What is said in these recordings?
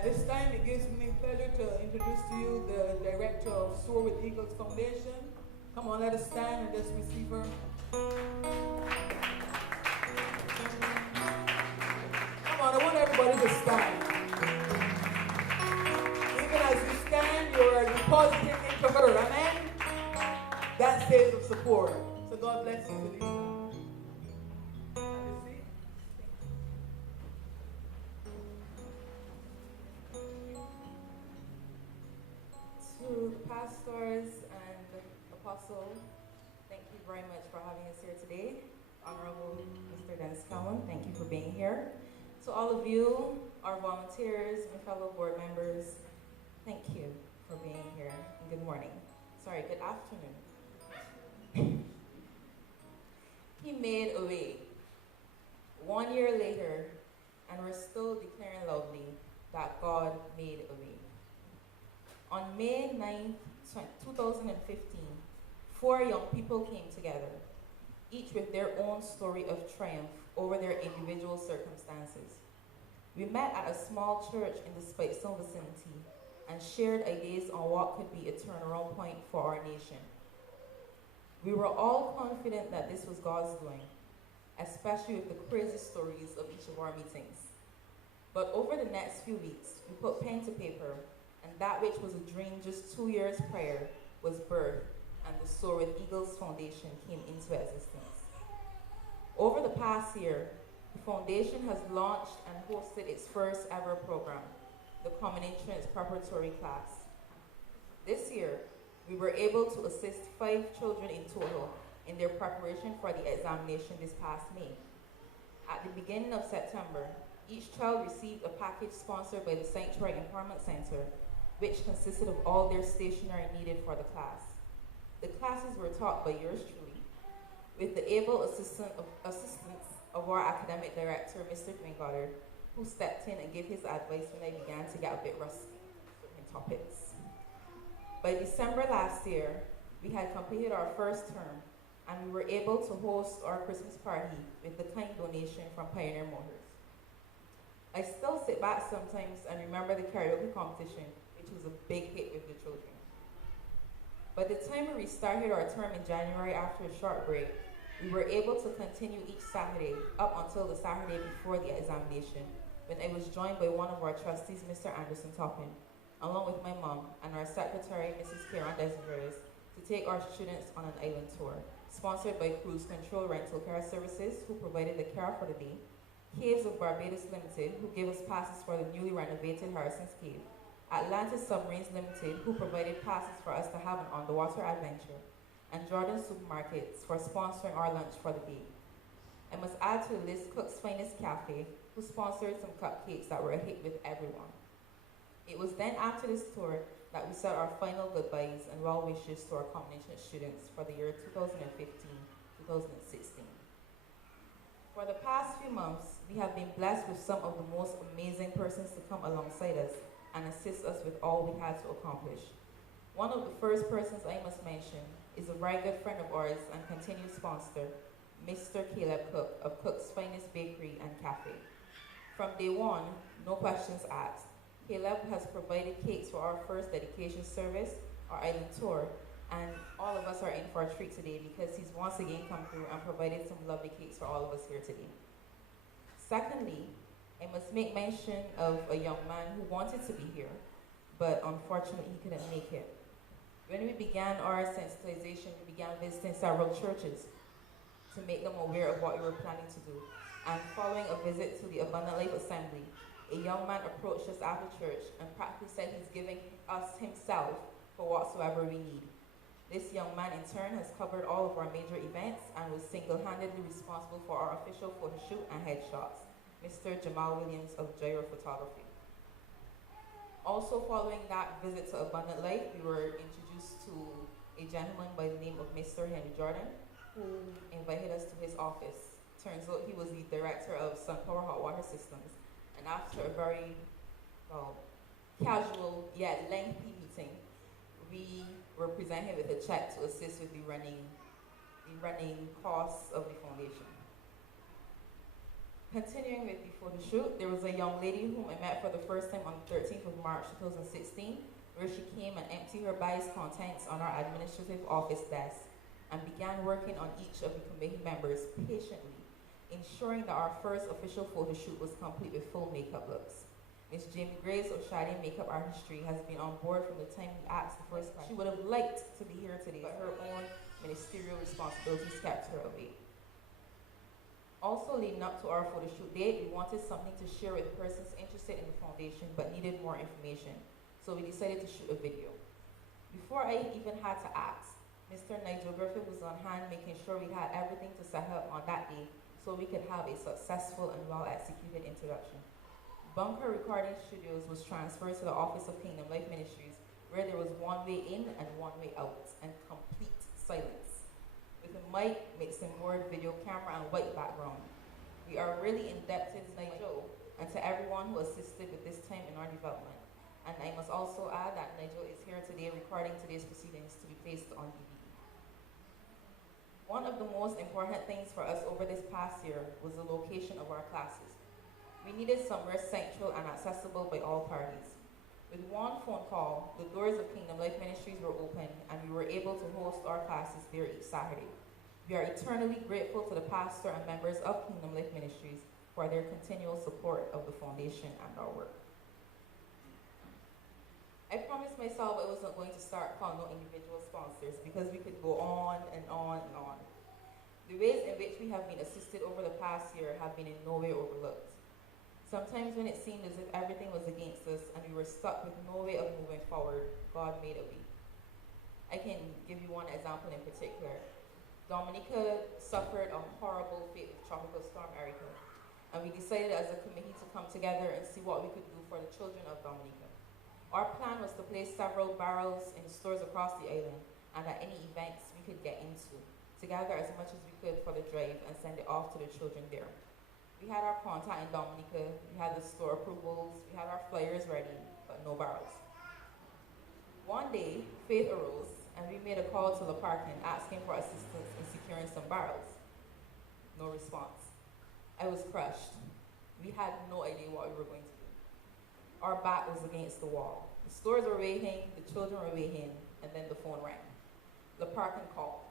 At this time, it gives me pleasure to introduce to you the director of Soar with Eagles Foundation. Come on, let us stand and just receive her. Come on, I want everybody to stand. Even as you stand, you're a positive introvert, amen? That says of support. So God bless you to these. To the pastors and apostle, thank you very much for having us here today. Honorable Mr. Dennis Cowan, thank you for being here. To all of you, our volunteers, my fellow board members, thank you for being here. And good morning. Sorry, good afternoon. He made a way. 1 year later, and we're still declaring loudly that God made a way. On May 9, 2015, 4 young people came together, each with their own story of triumph over their individual circumstances. We met at a small church in the Spitestone vicinity and shared ideas on what could be a turnaround point for our nation. We were all confident that this was God's doing, especially with the crazy stories of each of our meetings. But over the next few weeks, we put pen to paper, and that which was a dream just 2 years prior was birthed, and the Soar with Eagles Foundation came into existence. Over the past year, the foundation has launched and hosted its first ever program, the Common Entrance Preparatory Class. This year, we were able to assist 5 children in total in their preparation for the examination this past May. At the beginning of September, each child received a package sponsored by the Sanctuary Empowerment Center, which consisted of all their stationery needed for the class. The classes were taught by yours truly, with the able assistance of our academic director, Mr. Dwayne Goddard, who stepped in and gave his advice when I began to get a bit rusty with certain topics. By December last year, we had completed our first term, and we were able to host our Christmas party with the kind donation from Pioneer Motors. I still sit back sometimes and remember the karaoke competition, which was a big hit with the children. By the time we restarted our term in January after a short break, we were able to continue each Saturday up until the Saturday before the examination, when I was joined by one of our trustees, Mr. Anderson Toppin, along with my mom and our secretary, Mrs. Karen Desirez, to take our students on an island tour, sponsored by Cruise Control Rental Car Services, who provided the car for the day, Caves of Barbados Limited, who gave us passes for the newly renovated Harrison's Cave, Atlantis Submarines Limited, who provided passes for us to have an underwater adventure, and Jordan Supermarkets for sponsoring our lunch for the day. I must add to the list Cook's Finest Cafe, who sponsored some cupcakes that were a hit with everyone. It was then after this tour that we said our final goodbyes and well wishes to our combination students for the year 2015-2016. For the past few months, we have been blessed with some of the most amazing persons to come alongside us and assist us with all we had to accomplish. One of the first persons I must mention is a very good friend of ours and continued sponsor, Mr. Caleb Cook of Cook's Finest Bakery and Cafe. From day one, no questions asked, Caleb has provided cakes for our first dedication service, our island tour, and all of us are in for a treat today because he's once again come through and provided some lovely cakes for all of us here today. Secondly, I must make mention of a young man who wanted to be here, but unfortunately he couldn't make it. When we began our sensitization, we began visiting several churches to make them aware of what we were planning to do. And following a visit to the Abundant Life Assembly, a young man approached us after church and practically said he's giving us himself for whatsoever we need. This young man in turn has covered all of our major events and was single-handedly responsible for our official photo shoot and headshots, Mr. Jamal Williams of Gyro Photography. Also following that visit to Abundant Life, we were introduced to a gentleman by the name of Mr. Henry Jordan, who invited us to his office. Turns out he was the director of SunPower Hot Water Systems, and after a very casual yet lengthy meeting, we were presented with a check to assist with the running costs of the foundation. Continuing with the photo shoot, there was a young lady whom I met for the first time on the 13th of March 2016, where she came and emptied her bag's contents on our administrative office desk and began working on each of the committee members patiently, ensuring that our first official photo shoot was complete with full makeup looks. Miss Jamie Grace of Shadi Makeup Artistry has been on board from the time we asked the first question. She would have liked to be here today, but her own ministerial responsibilities kept her away. Also leading up to our photo shoot date, we wanted something to share with persons interested in the foundation but needed more information, so we decided to shoot a video. Before I even had to ask, Mr. Nigel Griffith was on hand making sure we had everything to set up on that day so we could have a successful and well-executed introduction. Bunker Recording Studios was transferred to the Office of Kingdom Life Ministries, where there was one way in and one way out, and complete silence, with a mic, mixing board, video camera, and white background. We are really indebted to Nigel and to everyone who assisted with this time in our development. And I must also add that Nigel is here today recording today's proceedings to be placed on DVD. One of the most important things for us over this past year was the location of our classes. We needed somewhere central and accessible by all parties. With one phone call, the doors of Kingdom Life Ministries were open and we were able to host our classes there each Saturday. We are eternally grateful to the pastor and members of Kingdom Life Ministries for their continual support of the foundation and our work. I promised myself I wasn't going to start calling out individual sponsors because we could go on and on and on. The ways in which we have been assisted over the past year have been in no way overlooked. Sometimes when it seemed as if everything was against us and we were stuck with no way of moving forward, God made a way. I can give you one example in particular. Dominica suffered a horrible fate with Tropical Storm Erica, and we decided as a committee to come together and see what we could do for the children of Dominica. Our plan was to place several barrels in stores across the island and at any events we could get into, to gather as much as we could for the drive and send it off to the children there. We had our contact in Dominica, we had the store approvals, we had our flyers ready, but no barrels. One day, Faith arose and we made a call to the parking asking for assistance in securing some barrels. No response. I was crushed. We had no idea what we were going to do. Our back was against the wall. The stores were waiting, the children were waiting, and then the phone rang. The parking called.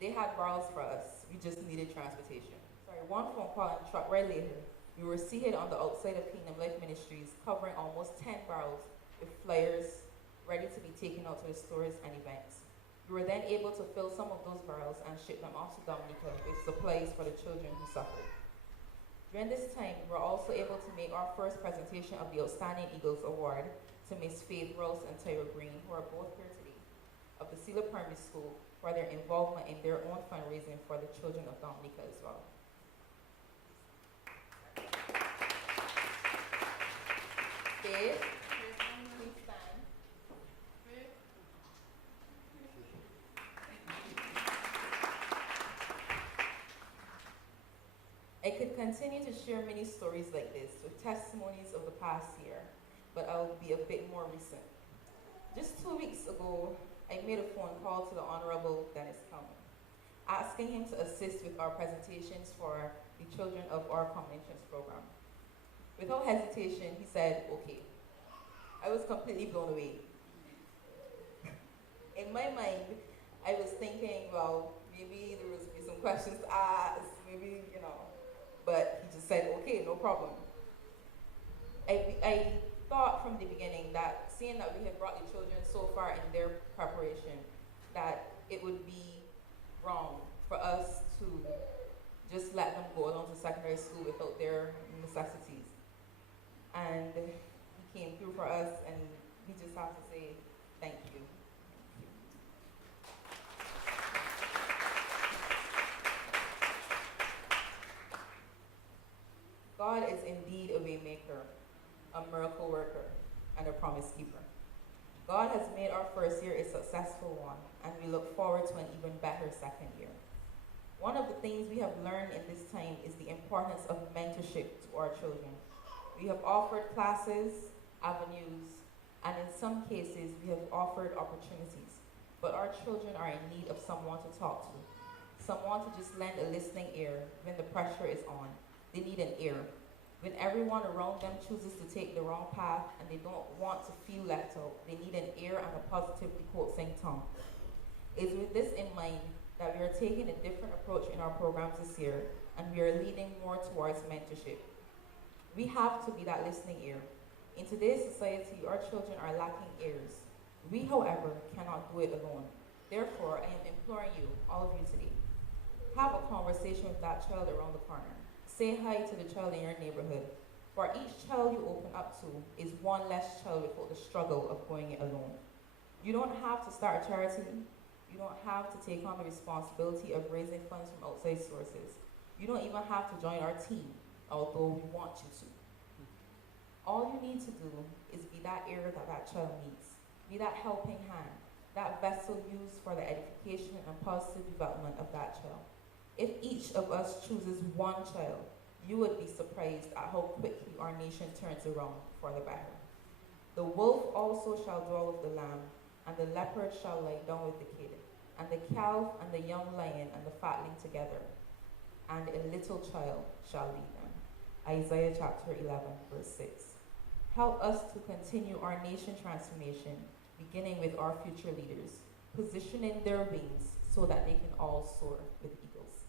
They had barrels for us, we just needed transportation. One phone call and truck right later, we were seated on the outside of Kingdom Life Ministries, covering almost 10 barrels with flyers ready to be taken out to the stores and events. We were then able to fill some of those barrels and ship them off to Dominica with supplies for the children who suffered. During this time, we were also able to make our first presentation of the Outstanding Eagles Award to Miss Faith Rouse and Tyra Green, who are both here today, of the Sela Primary School, for their involvement in their own fundraising for the children of Dominica as well. Faith, please stand. I could continue to share many stories like this with testimonies of the past year, but I will be a bit more recent. Just 2 weeks ago, I made a phone call to the Honorable Dennis Cowan, asking him to assist with our presentations for the children of our Combinations program. Without hesitation, he said, okay. I was completely blown away. In my mind, I was thinking, well, maybe there was some questions to ask, maybe, but he just said, okay, no problem. I thought from the beginning that seeing that we had brought the children so far in their preparation, that it would be wrong for us to just let them go along to secondary school without their necessities. And he came through for us, and we just have to say thank you. God is indeed a way maker, a miracle worker, and a promise keeper. God has made our first year a successful one, and we look forward to an even better second year. One of the things we have learned in this time is the importance of mentorship to our children. We have offered classes, avenues, and in some cases, we have offered opportunities. But our children are in need of someone to talk to, someone to just lend a listening ear when the pressure is on. They need an ear. When everyone around them chooses to take the wrong path and they don't want to feel left out, they need an ear and a positively coaxing tongue. It's with this in mind that we are taking a different approach in our programs this year, and we are leaning more towards mentorship. We have to be that listening ear. In today's society, our children are lacking ears. We, however, cannot do it alone. Therefore, I am imploring you, all of you today, have a conversation with that child around the corner. Say hi to the child in your neighborhood. For each child you open up to is one less child without the struggle of going it alone. You don't have to start a charity. You don't have to take on the responsibility of raising funds from outside sources. You don't even have to join our team, although we want you to. All you need to do is be that ear that that child needs. Be that helping hand, that vessel used for the edification and positive development of that child. If each of us chooses one child, you would be surprised at how quickly our nation turns around for the better. The wolf also shall dwell with the lamb, and the leopard shall lie down with the kid, and the calf and the young lion and the fatling together, and a little child shall lead them. Isaiah chapter 11, verse 6. Help us to continue our nation transformation, beginning with our future leaders, positioning their wings so that they can all soar with eagles.